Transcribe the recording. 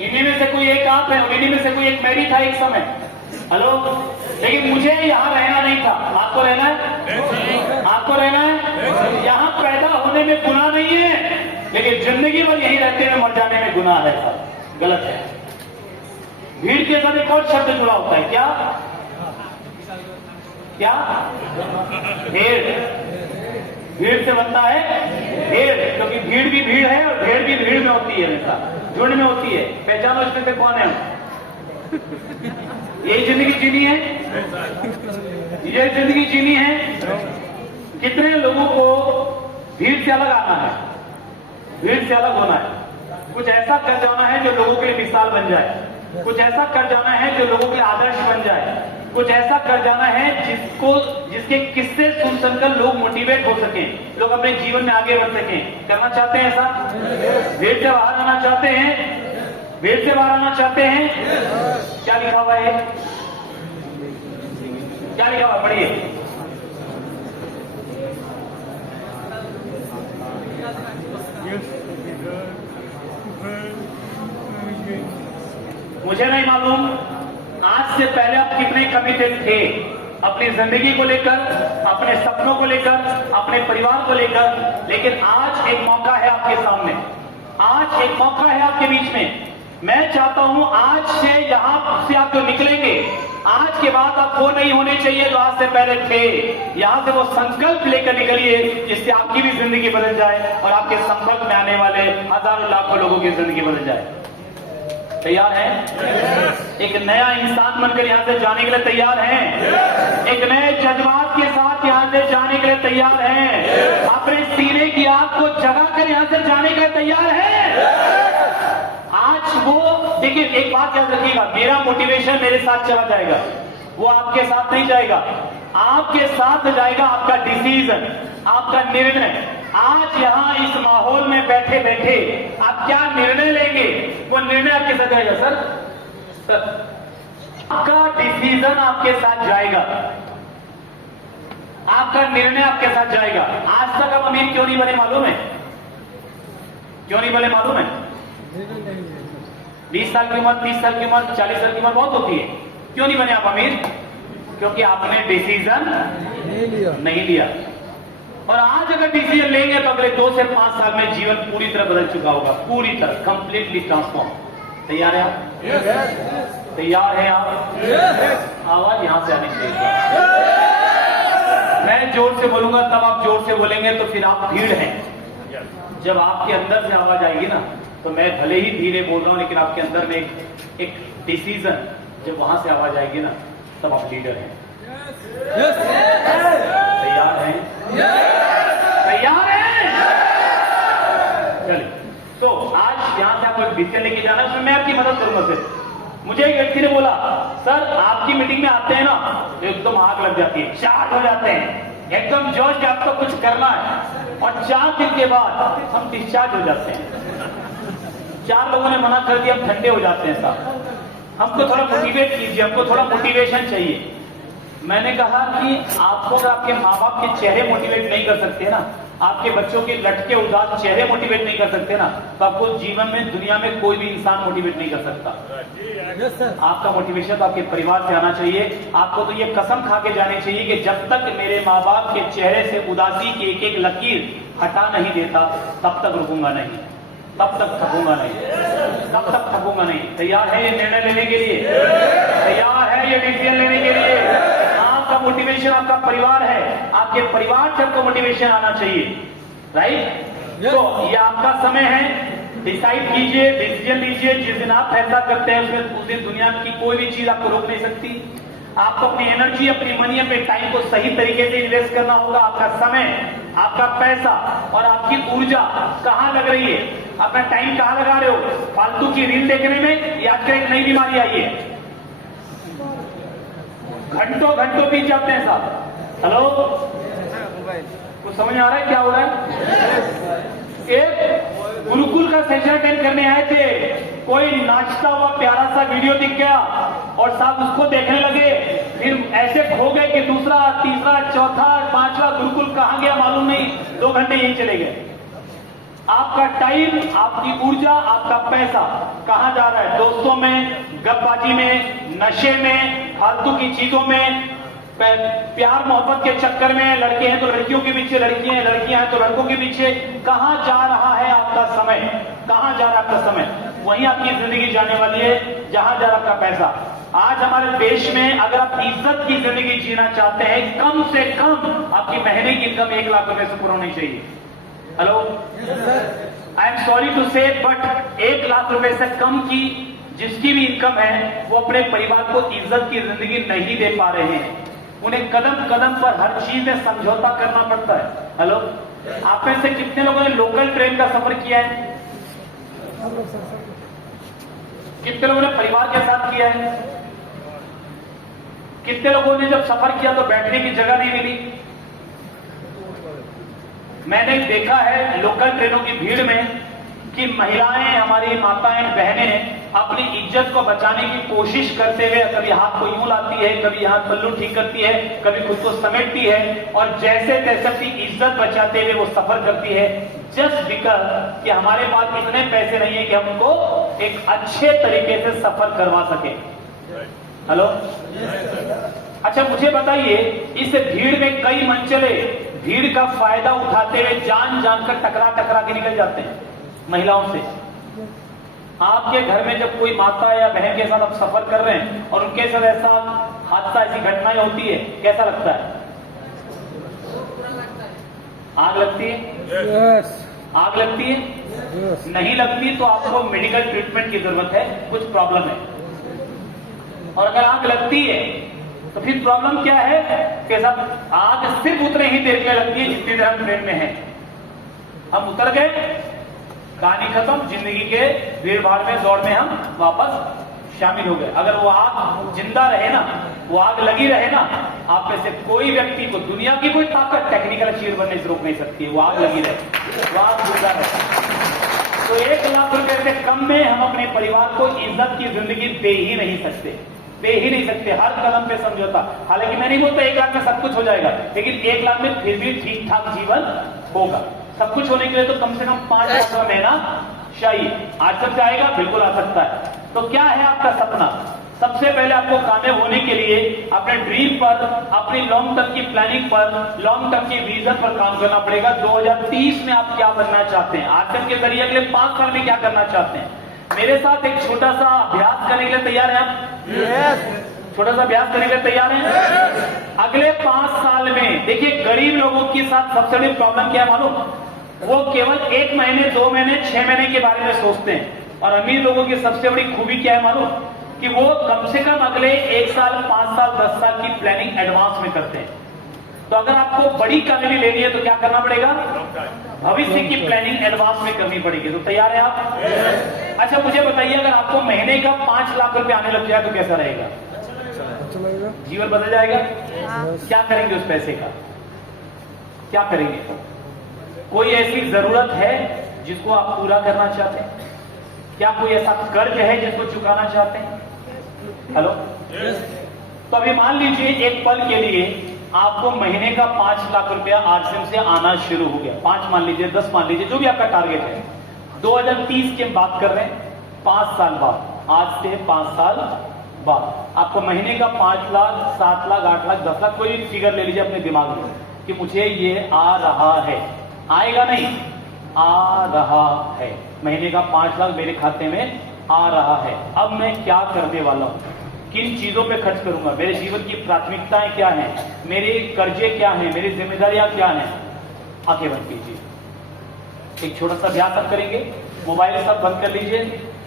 इन्हीं में से कोई एक आप है और इन्हीं में से कोई एक मैं भी था एक समय। हेलो, लेकिन मुझे यहाँ रहना नहीं था। आपको रहना है? आपको रहना है? यहाँ पैदा होने में गुनाह नहीं है, लेकिन जिंदगी भर यही रहते हुए मर जाने में गुनाह है। सब गलत है। भीड़ के साथ एक और शब्द जुड़ा होता है, क्या क्या? भेड़। भीड़ से बनता है भेड़, क्योंकि भीड़ भी भीड़ है और भेड़ भी भीड़ में होती है, हमेशा झुंड में होती है। पहचानो इसमें से कौन है? यही जिंदगी जीनी है, ये जिंदगी जीनी है। कितने लोगों को भीड़ से अलग आना है, भीड़ से अलग होना है, कुछ ऐसा कर जाना है जो लोगों के लिए मिसाल बन जाए, कुछ ऐसा कर जाना है जो लोगों के आदर्श बन जाए, कुछ ऐसा कर जाना है जिसके किस्से सुन सुनकर लोग मोटिवेट हो सके, लोग अपने जीवन में आगे बढ़ सके। करना चाहते हैं ऐसा? भीड़ से बाहर आना चाहते हैं? भीड़ से बाहर आना चाहते हैं? क्या लिखा हुआ है? क्या लिखा हुआ? पढ़िए। मुझे नहीं मालूम आज से पहले आप कितने कमिटेड थे अपनी जिंदगी को लेकर, अपने सपनों को लेकर, अपने परिवार को लेकर, लेकिन आज एक मौका है आपके सामने, आज एक मौका है आपके बीच में। मैं चाहता हूं आज से यहां से आप जो निकलेंगे, आज के बाद आप वो नहीं होने चाहिए जो आज से पहले थे। यहां से वो संकल्प लेकर निकलिए जिससे आपकी भी जिंदगी बदल जाए और आपके संपर्क में आने वाले हजारों लाखों लोगों की जिंदगी बदल जाए। तैयार हैं? एक नया इंसान बनकर यहां से जाने के लिए तैयार हैं? एक नए जज्बात के साथ यहां से जाने के लिए तैयार हैं? अपने सीने की आग को जगाकर यहां से जाने के लिए तैयार हैं? आज वो देखिए, एक बात याद रखिएगा, मेरा मोटिवेशन मेरे साथ चला जाएगा, वो आपके साथ नहीं जाएगा। आपके साथ जाएगा आपका डिसीजन, आपका निर्णय। आज यहां इस माहौल में बैठे बैठे आप क्या निर्णय लेंगे, वो निर्णय आपके साथ जाएगा। सर, आपका डिसीजन आपके साथ जाएगा, आपका निर्णय आपके साथ जाएगा। आज तक आप अमीर क्यों नहीं बने मालूम है? क्यों नहीं बने मालूम है? 20 साल की उम्र, 30 साल की उम्र, 40 साल की उम्र बहुत होती है। क्यों नहीं बने आप अमीर? क्योंकि आपने डिसीजन नहीं लिया। और आज अगर डिसीजन लेंगे तो अगले 2 से 5 साल में जीवन पूरी तरह बदल चुका होगा, पूरी तरह, कंप्लीटली ट्रांसफॉर्म। तैयार है आप? तैयार है आप? आवाज यहां से आनी चाहिए। मैं जोर से बोलूंगा तब आप जोर से बोलेंगे, तो फिर आप भीड़ हैं। जब आपके अंदर से आवाज आएगी ना, तो मैं भले ही धीरे बोल रहा हूं, लेकिन आपके अंदर में एक डिसीजन, जब वहां से आवाज आएगी ना, तब आप लीडर हैं। तैयार हैं? तैयार हैं? चलिए, तो आज यहां से आपको एक डिसीजन लेके जाना है, उसमें मैं आपकी मदद करूंगा। फिर मुझे एक व्यक्ति ने बोला, सर आपकी मीटिंग में आते हैं ना तो एकदम आग लग जाती है, चार्ज हो जाते हैं, एकदम जोश के आपको कुछ करना है, और 4 दिन के बाद हम डिस्चार्ज हो जाते हैं। 4 लोगों ने मना कर दिया, हम ठंडे हो जाते हैं। साहब हमको थोड़ा मोटिवेट कीजिए, हमको थोड़ा मोटिवेशन चाहिए। मैंने कहा कि आपको अगर आपके माँ बाप के चेहरे मोटिवेट नहीं कर सकते ना, आपके बच्चों के लटके उदास चेहरे मोटिवेट नहीं कर सकते ना, तो आपको जीवन में, दुनिया में कोई भी इंसान मोटिवेट नहीं कर सकता। आपका मोटिवेशन तो आपके परिवार से आना चाहिए। आपको तो ये कसम खा के जानी चाहिए कि जब तक मेरे माँ बाप के चेहरे से उदासी की एक एक लकीर हटा नहीं देता, तब तक रुकूंगा नहीं, तब तक थकूंगा नहीं, तब तक थकूंगा नहीं। तैयार है ये निर्णय लेने के लिए? तैयार है ये डिसीजन लेने के लिए? आपका मोटिवेशन आपका परिवार है, आपके परिवार से आपको मोटिवेशन आना चाहिए, राइट? तो ये आपका समय है, डिसाइड कीजिए, डिसीजन लीजिए। जिस दिन आप फैसला करते हैं उसमें, उस दिन दुनिया की कोई भी चीज आपको रोक नहीं सकती। आपको अपनी एनर्जी, अपनी मनी, अपने टाइम को सही तरीके से इन्वेस्ट करना होगा। आपका समय, आपका पैसा और आपकी ऊर्जा कहां लग रही है? अपना टाइम कहां लगा रहे हो? फालतू की रील देखने में, या आजकल एक नई बीमारी आई है, घंटों घंटों बीत जाते हैं साहब। हेलो, कुछ समझ आ रहा है क्या हो रहा है? एक गुरुकुल का सेशन अटेंड करने आए थे, कोई नाचता हुआ प्यारा सा वीडियो दिख गया और साहब उसको देखने लगे, फिर ऐसे खो गए कि दूसरा, तीसरा, चौथा, 5वां गुरुकुल कहां गया मालूम नहीं, 2 घंटे यहीं चले गए। आपका टाइम, आपकी ऊर्जा, आपका पैसा कहां जा रहा है? दोस्तों में, गपबाजी में, नशे में, फालतू की चीजों में, प्यार मोहब्बत के चक्कर में, लड़के हैं तो लड़कियों के पीछे, लड़कियां हैं, लड़कियां हैं तो लड़कों के पीछे। कहां जा रहा है आपका समय? कहां जा रहा है आपका समय? वहीं आपकी जिंदगी जाने वाली है जहां जा रहा आपका पैसा। आज हमारे देश में अगर आप इज्जत की जिंदगी जीना चाहते हैं, कम से कम आपकी महीने की इनकम 1 लाख रुपए से पूरा होनी चाहिए। Hello, I am sorry to say, but 1 lakh रुपए से कम की जिसकी भी इनकम है वो अपने परिवार को इज्जत की जिंदगी नहीं दे पा रहे हैं। उन्हें कदम कदम पर हर चीज में समझौता करना पड़ता है। हेलो, आप में से कितने लोगों ने लोकल ट्रेन का सफर किया है? कितने लोगों ने परिवार के साथ किया है? कितने लोगों ने जब सफर किया तो बैठने की जगह नहीं मिली? मैंने देखा है लोकल ट्रेनों की भीड़ में कि महिलाएं, हमारी माताएं, बहनें अपनी इज्जत को बचाने की कोशिश करते हुए कभी हाथ को यूं लाती है, कभी हाथ पल्लू ठीक करती है, कभी खुद को समेटती है और जैसे तैसे अपनी इज्जत बचाते हुए वो सफर करती है, जस्ट बिकॉज कि हमारे पास इतने पैसे नहीं है कि हम उनको एक अच्छे तरीके से सफर करवा सके। हेलो, अच्छा मुझे बताइए, इस भीड़ में कई मंचले भीड़ का फायदा उठाते हुए जान जानकर टकरा के निकल जाते हैं महिलाओं से। आपके घर में जब कोई माता या बहन के साथ आप सफर कर रहे हैं और उनके साथ ऐसा हादसा, ऐसी घटनाएं होती है, कैसा लगता है? आग लगती है? yes. आग लगती है? yes. नहीं लगती तो आपको मेडिकल ट्रीटमेंट की जरूरत है, कुछ प्रॉब्लम है। और अगर आग लगती है तो फिर प्रॉब्लम क्या है कि साहब आग सिर्फ उतने ही देर में लगती है जितनी देर हम ट्रेन में हैं। हम उतर गए, कहानी खत्म, जिंदगी के भीड़ भाड़ में, दौड़ में हम वापस शामिल हो गए। अगर वो आग जिंदा रहे ना, वो आग लगी रहे ना, आप में से कोई व्यक्ति को दुनिया की कोई ताकत टेक्निकल अचीव बनने से रोक नहीं सकती है। वो आग लगी रहे, वो आग जिंदा रहे। तो 1 लाख रुपए से कम में हम अपने परिवार को इज्जत की जिंदगी दे ही नहीं सकते, दे ही नहीं सकते। हर कदम पे समझौता। हालांकि मैं नहीं बोलता 1 लाख में सब कुछ हो जाएगा, लेकिन 1 लाख में फिर भी ठीक ठाक जीवन होगा। सब कुछ होने के लिए तो कम से कम 5 लाख का महीना चाहिए। आ सकता आएगा, बिल्कुल आ सकता है। तो क्या है आपका सपना? सबसे पहले आपको कामयाब होने के लिए अपने ड्रीम पर, अपनी लॉन्ग टर्म की प्लानिंग पर, लॉन्ग टर्म की विजन पर काम करना पड़ेगा। 2030 में आप क्या बनना चाहते हैं? आचरण के जरिए अगले 5 साल में क्या करना चाहते हैं? मेरे साथ एक छोटा सा अभ्यास करने के लिए तैयार हैं आप? yes. छोटा सा अभ्यास करने के लिए तैयार हैं? yes. अगले 5 साल में देखिए, गरीब लोगों के साथ सबसे बड़ी प्रॉब्लम क्या है मालूम? वो केवल 1 महीने, 2 महीने, 6 महीने के बारे में सोचते हैं। और अमीर लोगों की सबसे बड़ी खूबी क्या है मालूम? कि वो कम से कम अगले 1 साल, 5 साल, 10 साल की प्लानिंग एडवांस में करते हैं। तो अगर आपको बड़ी कामयाबी लेनी है तो क्या करना पड़ेगा? भविष्य की प्लानिंग एडवांस में करनी पड़ेगी। तो तैयार है आप? yes. अच्छा मुझे बताइए, अगर आपको महीने का 5 लाख रुपए आने लग जाए तो कैसा रहेगा? अच्छा लगेगा, जीवन बदल जाएगा। yes. क्या करेंगे उस पैसे का? क्या करेंगे? कोई ऐसी जरूरत है जिसको आप पूरा करना चाहते हैं? क्या कोई ऐसा कर्ज है जिसको चुकाना चाहते हैं? Hello, yes. तो अभी मान लीजिए एक पल के लिए आपको महीने का 5 लाख रुपया आज से आना शुरू हो गया। 5 मान लीजिए, 10 मान लीजिए, जो भी आपका टारगेट है। 2030 की हम बात कर रहे हैं, 5 साल बाद, आज से 5 साल बाद आपको महीने का 5 लाख, 7 लाख, 8 लाख, 10 लाख, कोई फिगर ले लीजिए अपने दिमाग में कि मुझे ये आ रहा है। आएगा नहीं, आ रहा है। महीने का 5 लाख मेरे खाते में आ रहा है। अब मैं क्या करने वाला हूं? किन चीजों पे खर्च करूंगा? मेरे जीवन की प्राथमिकताएं क्या हैं? मेरे कर्जे क्या हैं? मेरी जिम्मेदारियां क्या हैं? आंखें बंद कीजिए, एक छोटा सा अभ्यास आप करेंगे। मोबाइल सब बंद कर लीजिए।